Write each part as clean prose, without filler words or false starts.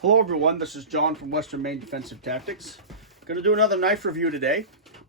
Hello everyone, this is John from Western Maine Defensive Tactics. Going to do another knife review today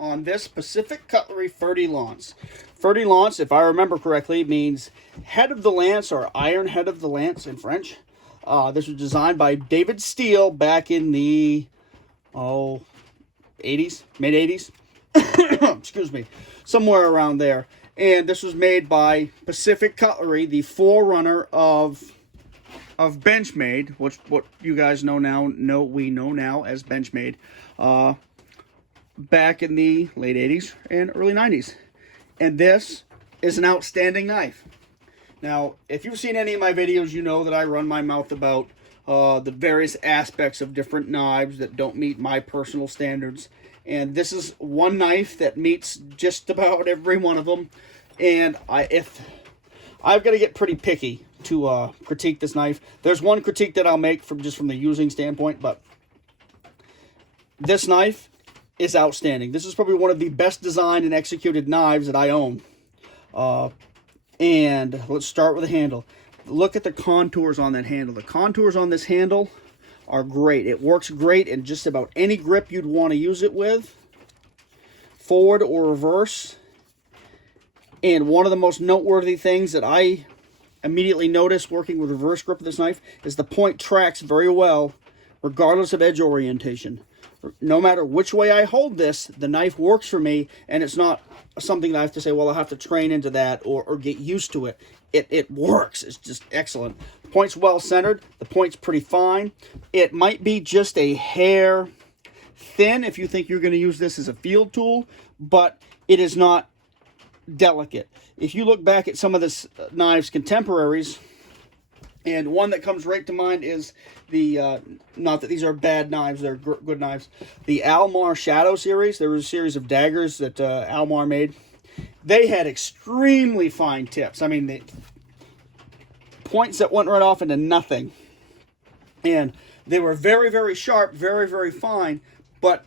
on this Pacific Cutlery Fer De Lance. Fer De Lance, if I remember correctly, means head of the lance or iron head of the lance in French. This was designed by David Steele back in the 80s, mid-80s. Excuse me, somewhere around there. And this was made by Pacific Cutlery, the forerunner of Benchmade, which what you guys know now as Benchmade, back in the late 80s and early 90s. And this is an outstanding knife. Now, if you've seen any of my videos, you know that I run my mouth about the various aspects of different knives that don't meet my personal standards. And this is one knife that meets just about every one of them. And I've got to get pretty picky to critique this knife. There's one critique that I'll make from the using standpoint, but this knife is outstanding. This is probably one of the best designed and executed knives that I own. And let's start with the handle. Look at the contours on that handle. The contours on this handle are great. It works great in just about any grip you'd want to use it with, forward or reverse. And one of the most noteworthy things that I immediately noticed working with reverse grip of this knife is the point tracks very well regardless of edge orientation. No matter which way I hold this, the knife works for me, and it's not something that I have to say, well, I'll have to train into that or get used to it. It works. It's just excellent. The point's well centered. The point's pretty fine. It might be just a hair thin if you think you're going to use this as a field tool, but it is not delicate. If you look back at some of this knife's contemporaries, and one that comes right to mind is the, not that these are bad knives, they're good knives, the Almar Shadow series. There was a series of daggers that Almar made. They had extremely fine tips. I mean, the points that went right off into nothing. And they were very, very sharp, very, very fine, but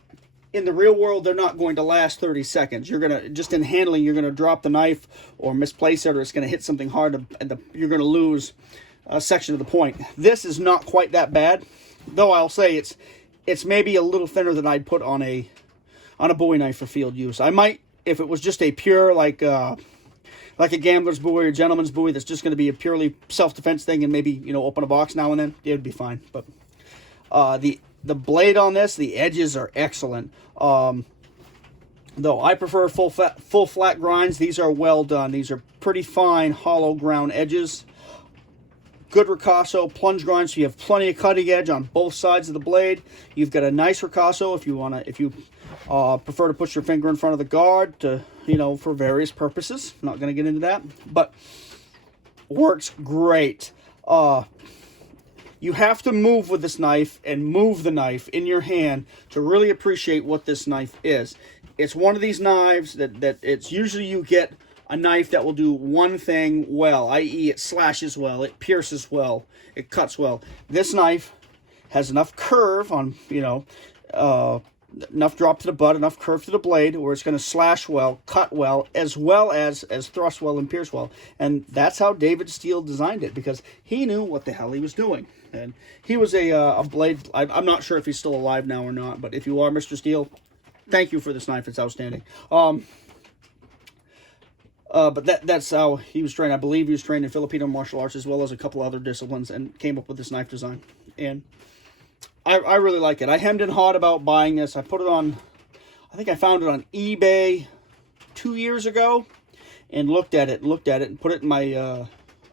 in the real world, they're not going to last 30 seconds. You're going to, just in handling, you're going to drop the knife or misplace it, or it's going to hit something hard, and you're going to lose a section of the point. This is not quite that bad, though I'll say it's maybe a little thinner than I'd put on a Bowie knife for field use. I might, if it was just a pure, like a gambler's Bowie or gentleman's Bowie that's just going to be a purely self-defense thing and maybe, you know, open a box now and then, it would be fine. But the blade on this, the edges are excellent. Though I prefer full flat grinds, these are well done. These are pretty fine hollow ground edges. Good ricasso, plunge grind, so you have plenty of cutting edge on both sides of the blade. You've got a nice ricasso if you prefer to put your finger in front of the guard to, you know, for various purposes. I'm not going to get into that, but works great. You have to move with this knife and move the knife in your hand to really appreciate what this knife is. It's one of these knives that it's usually you get a knife that will do one thing well, i.e. it slashes well, it pierces well, it cuts well. This knife has enough curve on, you know, enough drop to the butt, enough curve to the blade where it's going to slash well, cut well as thrust well and pierce well. And that's how David Steele designed it, because he knew what the hell he was doing. And he was a blade, I'm not sure if he's still alive now or not, but if you are Mr. Steele, thank you for this knife. It's outstanding. But that's how he was trained. I believe he was trained in Filipino martial arts as well as a couple other disciplines, and came up with this knife design. And I really like it. I hemmed and hawed about buying this. I put it on, I think I found it on eBay 2 years ago, and looked at it and put it in my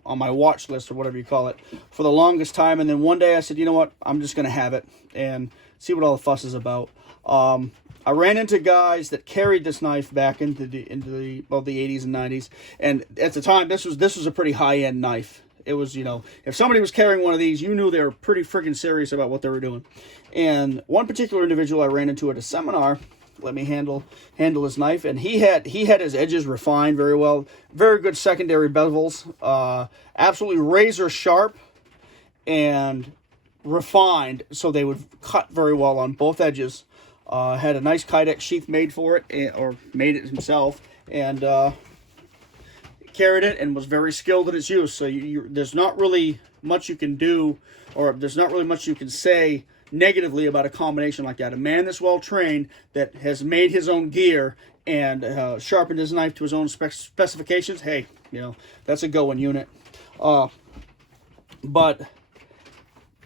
on my watch list, or whatever you call it, for the longest time. And then one day I said, you know what, I'm just going to have it and see what all the fuss is about. I ran into guys that carried this knife back into the 80s and 90s, and at the time this was a pretty high-end knife. It was, you know, if somebody was carrying one of these, you knew they were pretty friggin' serious about what they were doing. And one particular individual I ran into at a seminar let me handle his knife, and he had his edges refined very well, very good secondary bezels, absolutely razor sharp and refined, so they would cut very well on both edges. Had a nice Kydex sheath made for it, or made it himself, and carried it and was very skilled in its use. So there's not really much you can do, or there's not really much you can say negatively about a combination like that. A man that's well trained, that has made his own gear and sharpened his knife to his own specifications, hey, that's a going unit. But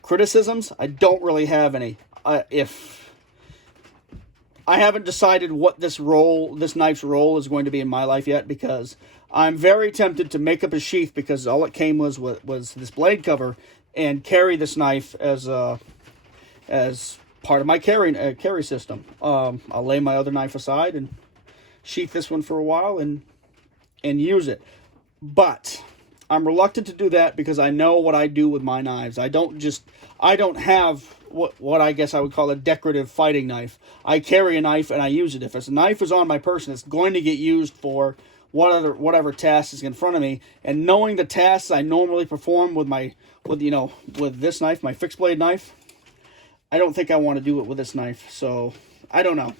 criticisms, I don't really have any. If I haven't decided what this knife's role is going to be in my life yet, because I'm very tempted to make up a sheath, because all it came was this blade cover, and carry this knife as part of my carry system. I'll lay my other knife aside and sheath this one for a while and use it. But I'm reluctant to do that because I know what I do with my knives. I don't have what I guess I would call a decorative fighting knife. I carry a knife and I use it. If a knife is on my person, it's going to get used for whatever task is in front of me. And knowing the tasks I normally perform with this knife, my fixed blade knife, I don't think I want to do it with this knife. So I don't know.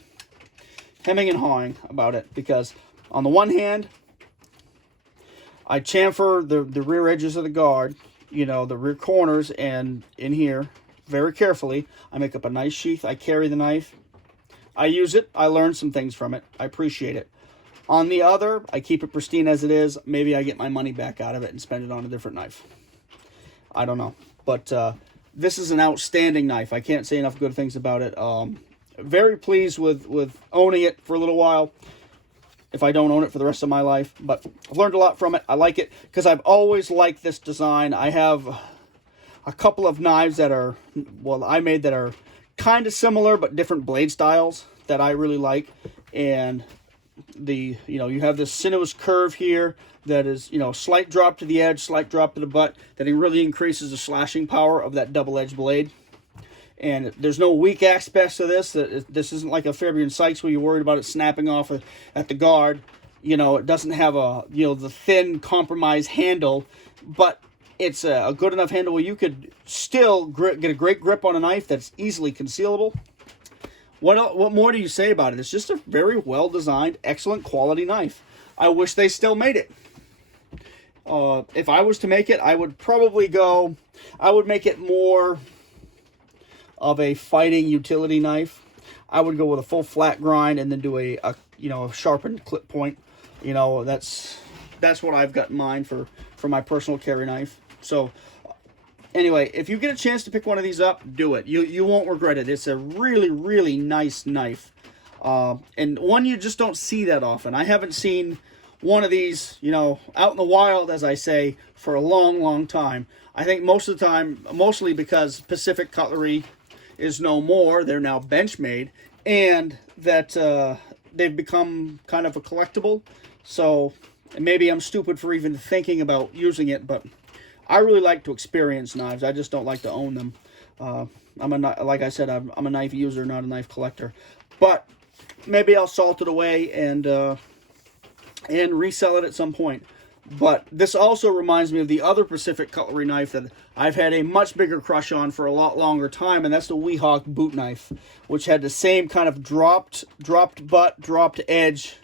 Hemming and hawing about it, because on the one hand, I chamfer the rear edges of the guard, the rear corners, and in here, very carefully. I make up a nice sheath. I carry the knife. I use it. I learn some things from it. I appreciate it. On the other, I keep it pristine as it is. Maybe I get my money back out of it and spend it on a different knife. I don't know. But this is an outstanding knife. I can't say enough good things about it. Very pleased with owning it for a little while, if I don't own it for the rest of my life. But I've learned a lot from it. I like it because I've always liked this design. I have a couple of knives that I made that are kind of similar but different blade styles that I really like. And you have this sinuous curve here that is, slight drop to the edge, slight drop to the butt, that it really increases the slashing power of that double-edged blade. And there's no weak aspects to this. This isn't like a Fairbairn Sykes where you're worried about it snapping off at the guard. It doesn't have the thin compromised handle, but it's a good enough handle where you could still get a great grip on a knife that's easily concealable. What more do you say about it? It's just a very well-designed, excellent quality knife. I wish they still made it. If I was to make it, I would make it more of a fighting utility knife. I would go with a full flat grind and then do a sharpened clip point. That's what I've got in mind for my personal carry knife. So anyway, if you get a chance to pick one of these up, do it. You won't regret it. It's a really, really nice knife. And one you just don't see that often. I haven't seen one of these, out in the wild, as I say, for a long, long time. I think most of the time, mostly because Pacific Cutlery is no more. They're now Benchmade, and that they've become kind of a collectible. So maybe I'm stupid for even thinking about using it, but I really like to experience knives. I just don't like to own them. Like I said, I'm a knife user, not a knife collector. But maybe I'll salt it away and resell it at some point. But this also reminds me of the other Pacific Cutlery knife that I've had a much bigger crush on for a lot longer time, and that's the Weehawk boot knife, which had the same kind of dropped butt, dropped edge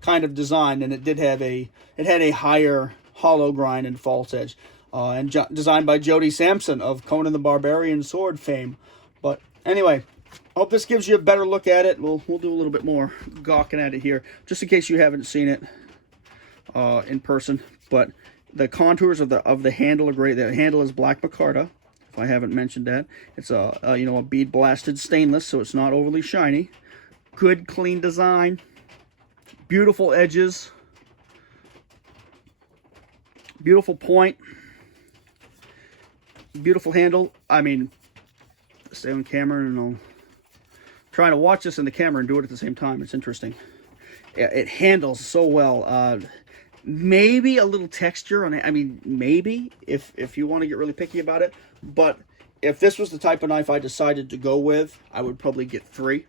kind of design, and it had a higher hollow grind and false edge, and designed by Jody Sampson of Conan the Barbarian sword fame. But anyway, I hope this gives you a better look at it. We'll do a little bit more gawking at it here, just in case you haven't seen it in person. But the contours of the handle are great. The handle is black micarta, if I haven't mentioned that. It's a bead blasted stainless, so it's not overly shiny. Good clean design, beautiful edges, beautiful point, beautiful handle. I mean, stay on camera, and I'll try to watch this in the camera and do it at the same time. It's interesting. It handles so well. Maybe a little texture on it. I mean, maybe if you want to get really picky about it. But if this was the type of knife I decided to go with, I would probably get 3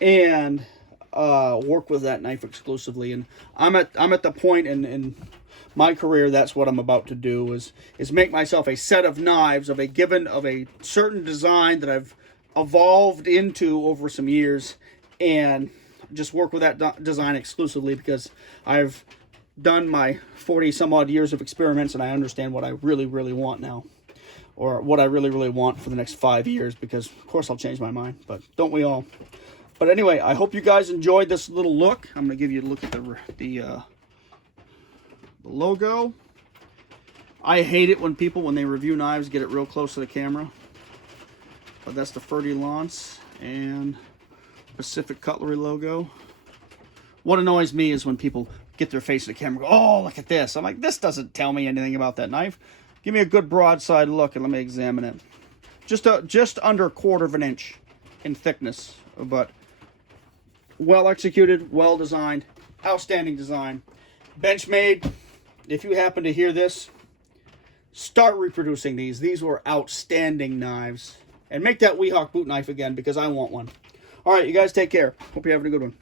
and work with that knife exclusively. And I'm at the point in my career, that's what I'm about to do, is make myself a set of knives of a certain design that I've evolved into over some years, and just work with that design exclusively, because I've done my 40 some odd years of experiments, and I understand what I really, really want now. Or what I really, really want for the next 5 years, because of course I'll change my mind, but don't we all? But anyway, I hope you guys enjoyed this little look. I'm going to give you a look at the logo. I hate it when people, when they review knives, get it real close to the camera. But that's the Fer De Lance and Pacific Cutlery logo. What annoys me is when people get their face to the camera and go, oh, look at this. I'm like, this doesn't tell me anything about that knife. Give me a good broadside look and let me examine it. Just under 1/4 of an inch in thickness, but well executed, well designed, outstanding design. Benchmade. If you happen to hear this, start reproducing these. These were outstanding knives. And make that Weehawk boot knife again, because I want one. All right, you guys take care. Hope you're having a good one.